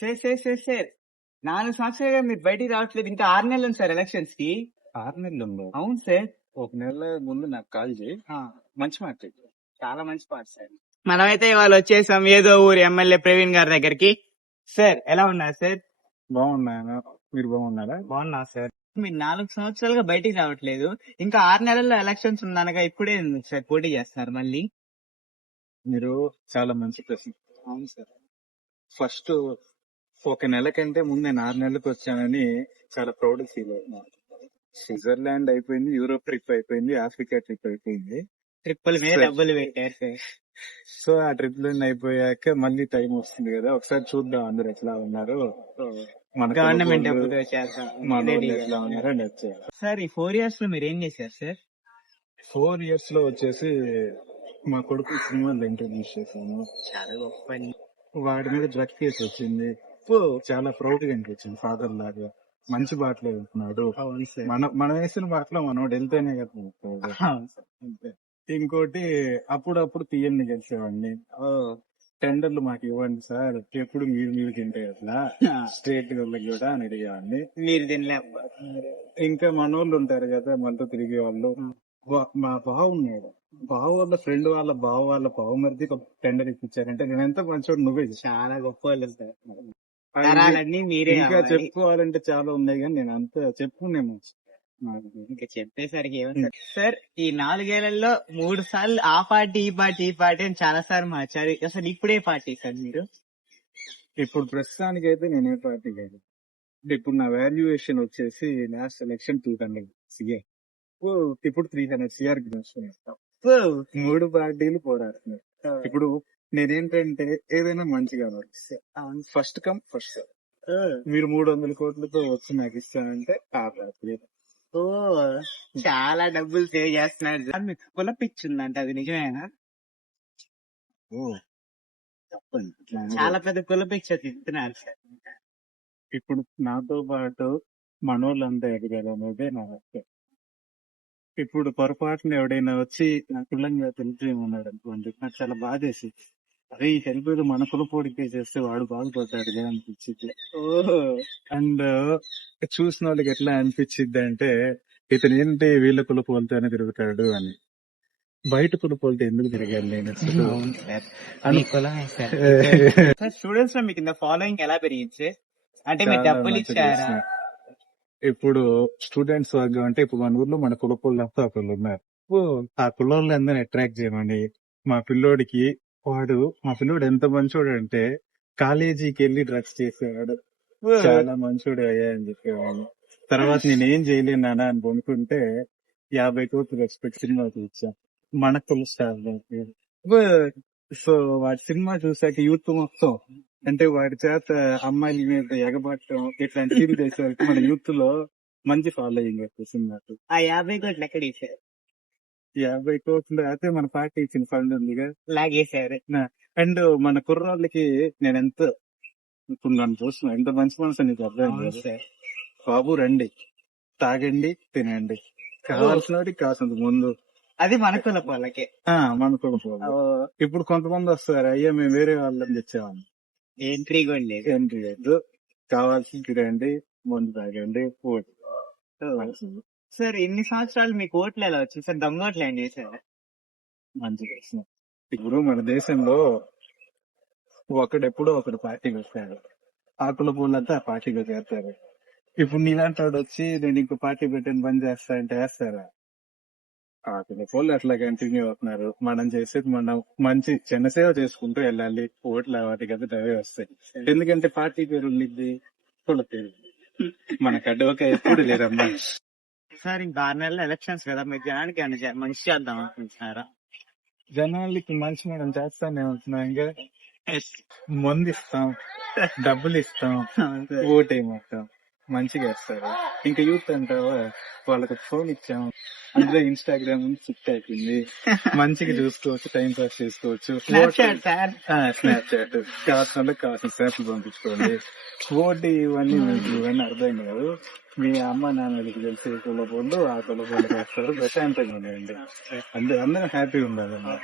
Sir sir sir sir నాలుగు సంవత్సరాలుగా మీరు బయటికి రావట్లేదు. ఇంకా ఆరు నెలలు ఉంది సార్ ఎలక్షన్స్కి ఆరు నెలలు ఉందో? అవును సార్. ఒక నెల ముందు నాకు కాల్ చేయి. మంచి మాట. చాలా మంచి పాట సార్. మనమైతే ఇవాళ వచ్చేసాం ఏదో ఊరు ఎమ్మెల్యే ప్రవీణ్ గారి దగ్గరికి. సార్ ఎలా ఉన్నారు సార్? బాగున్నాను. మీరు బాగున్నారా? బాగున్నా సార్. మీరు నాలుగు సంవత్సరాలుగా బయటికి రావట్లేదు. ఇంకా ఆరు నెలల్లో ఎలక్షన్స్ ఉందనగా ఇప్పుడే సార్ పోటీ చేస్తున్నారు మళ్ళీ. మీరు చాలా మంచి ప్రశ్న. అవును సార్. ఫస్ట్ ఒక నెల కంటే ముందు నేను ఆరు నెలలకు వచ్చానని చాలా ప్రౌడ్ ఫీల్ అవుతున్నాను స్విట్జర్లాండ్ అయిపోయింది యూరోప్ ట్రిప్ అయిపోయింది ఆఫ్రికా ట్రిప్ అయిపోయింది. ట్రిప్పుల. డబ్బులు పెట్టారు సో ఆ ట్రిప్ లన్నీ అయిపోయాక మళ్ళీ టైం వస్తుంది కదా ఒకసారి చూద్దాం అందరు ఎట్లా ఉన్నారు. మన గవర్నమెంట్ ఎట్లా ఉన్నారో సార్ ఈ ఫోర్ ఇయర్స్లో మీరు ఏం చేశారు సార్? ఫోర్ ఇయర్స్లో వచ్చేసి మా కొడుకు సినిమాలో ఇంట్రడ్యూస్ చేశాను. వాడి మీద డ్రగ్ కేసు వచ్చింది. చాలా ప్రౌడ్గా అనిపించింది. ఫాదర్ లాగా మంచి బాటలో వెళ్తున్నాడు మన మనం వేసిన బాటలో మనోడు వెళ్తేనే కదా. ఇంకోటి అప్పుడప్పుడు పిఎంని గెలిచేవాడిని. టెండర్లు మాకు ఇవ్వండి సార్. ఎప్పుడు మీరు మీరు తింటే అట్లా స్టేట్ వాళ్ళకి కూడా అని అడిగేవాడిని. మీరు తినలే ఇంకా మనోళ్ళు ఉంటారు కదా మనతో తిరిగే వాళ్ళు. మా బావ ఉన్నాడు. బావ వాళ్ళ ఫ్రెండ్ వాళ్ళ బావ వాళ్ళ బావ మరిది ఒక టెండర్ ఇప్పించారంటే నేను ఎంత మంచోడు నువ్వే. చాలా గొప్ప వాళ్ళు తరాలన్నీ మీరే ఇంకా కావాలి. చెప్పుకోవాలంటే చాలా ఉన్నాయి కానీ నేను అంత చెప్పుకునేమో ఇంకా చెప్పేసరికి ఏమన్నా సార్ ఈ నాలుగేళ్ళలో మూడు సార్లు ఆ పార్టీ ఈ పార్టీ ఈ పార్టీ అని చాలా సార్లు మార్చారు. అసలు ఇప్పుడే పార్టీ సార్ మీరు? ఇప్పుడు ప్రస్తుతానికి అయితే నేనే పార్టీ లేదు ఇప్పుడు నా వాల్యుయేషన్ వచ్చేసి last election two hundred CA. ఇప్పుడు త్రీ హండ్రెడ్ సిఆర్ మూడు పార్టీలు పోరాడుతున్నారు. ఇప్పుడు నేనేంటంటే ఏదైనా మంచిగా అవును. ఫస్ట్ కమ్ ఫస్ట్ మీరు మూడు వందల కోట్లతో వచ్చి నాకు ఇస్తానంటే ఆ పార్టీ ఓ చాలా డబ్బులు సేవ్ మీకు కుల పిచ్చి ఉందంట అది నిజమేనా? ఓ. చాలా పెద్ద కుల పిచ్చి తింటున్నారు సార్. ఇప్పుడు నాతో పాటు మనోళ్ళంతా ఎదగాలనేదే నా లక్ష్యం ఇప్పుడు పొరపాటున ఎవడైనా వచ్చి నా కులంగా తెలిసి ఉన్నాడు అనుకోండి నాకు చాలా బాధేసి అరే ఈ మన కులపోడికే చేస్తే వాడు బాగుపడతాడు కదా అనిపించింది. ఓహో. అండ్ చూసిన వాళ్ళకి ఎట్లా అనిపించింది అంటే ఇతను ఏంటి వీళ్ళ కులపోలతోనే తిరుగుతాడు అని. బయట కులపోలతో ఎందుకు తిరిగాను నేను స్టూడెంట్స్లో మీకు ఫాలోయింగ్ ఎలా పెరిగింది? అంటే మీరు డబ్బులు ఇచ్చారా. ఇప్పుడు స్టూడెంట్స్ వర్గం అంటే ఇప్పుడు మన ఊర్లో మన కులపోళ్ళంతా ఒకళ్ళు ఉన్నారు. ఓ, ఆ కులోళ్ళందరినీ అట్రాక్ట్ చేయమని మా పిల్లోడికి వాడు మా పిల్లోడు ఎంత మంచోడు అంటే కాలేజీకి వెళ్ళి డ్రగ్స్ చేసేవాడు. చాలా మంచోడు అయ్యా అని చెప్పేవాడు. తర్వాత నేను ఏం చేయలేను నాన్న అని కొనుక్కుంటే యాభై కోట్లు రెస్పెక్ట్ సినిమా చూసా. మన కుల స్టార్ సో వాడి సినిమా చూసాక యూత్ మొత్తం అంటే వాడి చేత అమ్మాయిల మీద ఎగబట్టడం ఇట్లాంటి సీన్ చేసేవారికి మన యూత్లో మంచి ఫాలోయింగ్ సినిమాకు ఆ యాభై కోట్లు ఎక్కడ ఇచ్చారు యాభై కోట్లు అయితే మన పార్టీ ఇచ్చిన ఫండ్ ఉందిగా. లాగేశారు. అండ్ మన కుర్రోళ్ళకి నేను ఎంత ఇప్పుడు నన్ను చూస్తున్నా ఎంత మంచి మనసు నీకు అర్థం బాబు రండి తాగండి తినండి. కావాల్సిన వాడికి కాసింది ముందు. అది మన కుల వాళ్ళకి ఆ మన కులపోళ్ళు ఇప్పుడు కొంతమంది వస్తారు అయ్యా మేము వేరే వాళ్ళని తెచ్చేవాళ్ళం. ఎంట్రీ ఉండేది ఏంటి లేదు. కావాల్సింది తినండి ముందు తాగండి ఓటు సార్ ఇన్ని సంవత్సరాలు మీకు ఓట్లు ఎలా వచ్చింది సార్ దొంగ ఓట్లు ఏం చేశారు? మంచి ఇప్పుడు మన దేశంలో ఒకడెప్పుడో ఒకడు పార్టీకి వస్తాడు ఆకుల పూలంతా ఆ చేస్తారు. ఇప్పుడు నీలాంటి వాడు వచ్చి నేను ఇంకో పార్టీ పెట్టని పని చేస్తా అంటే వేస్తారా? ఆకుల పూలు అట్లా కంటిన్యూ అవుతున్నారు? మనం చేసేది మనం మంచి జనసేవ చేసుకుంటూ వెళ్ళాలి. ఓట్లు వాటికి కదా అవే వస్తాయి. ఎందుకంటే పార్టీ పేరు ఉండిద్ది? కుల పేరు మనకు అడ్డవక ఎప్పుడు లేదమ్మా. సార్ ఇంకా ఆరు నెలల ఎలక్షన్స్ కదా. మీరు జనానికి చే- మంచి చేద్దాం అనుకుంటున్నారా? జనాలకి మంచి మనం చేస్తానే ఉంటున్నాం ఇంకా మందు ఇస్తాం. డబ్బులు ఇస్తాం. ఓటేయమంటాం. మంచిగా వేస్తారు. ఇంకా యూత్ అంటావా వాళ్ళకి ఫోన్ ఇచ్చాం అందులో ఇన్స్టాగ్రామ్ ఫిట్ అయిపోయింది. మంచిగా చూసుకోవచ్చు టైం పాస్ చేసుకోవచ్చు. స్నాప్చాట్ కావాల్సిన కావాల్సిన స్నాప్లు పంపించుకోండి. ఓటీ ఇవన్నీ మీకు ఇవన్నీ అర్థం కాదు. మీ అమ్మ నాన్నలకి తెలిసి కుల ఆ కుల వేస్తారు. ప్రశాంతంగా ఉండండి. అందరూ అందరూ హ్యాపీగా ఉండాలి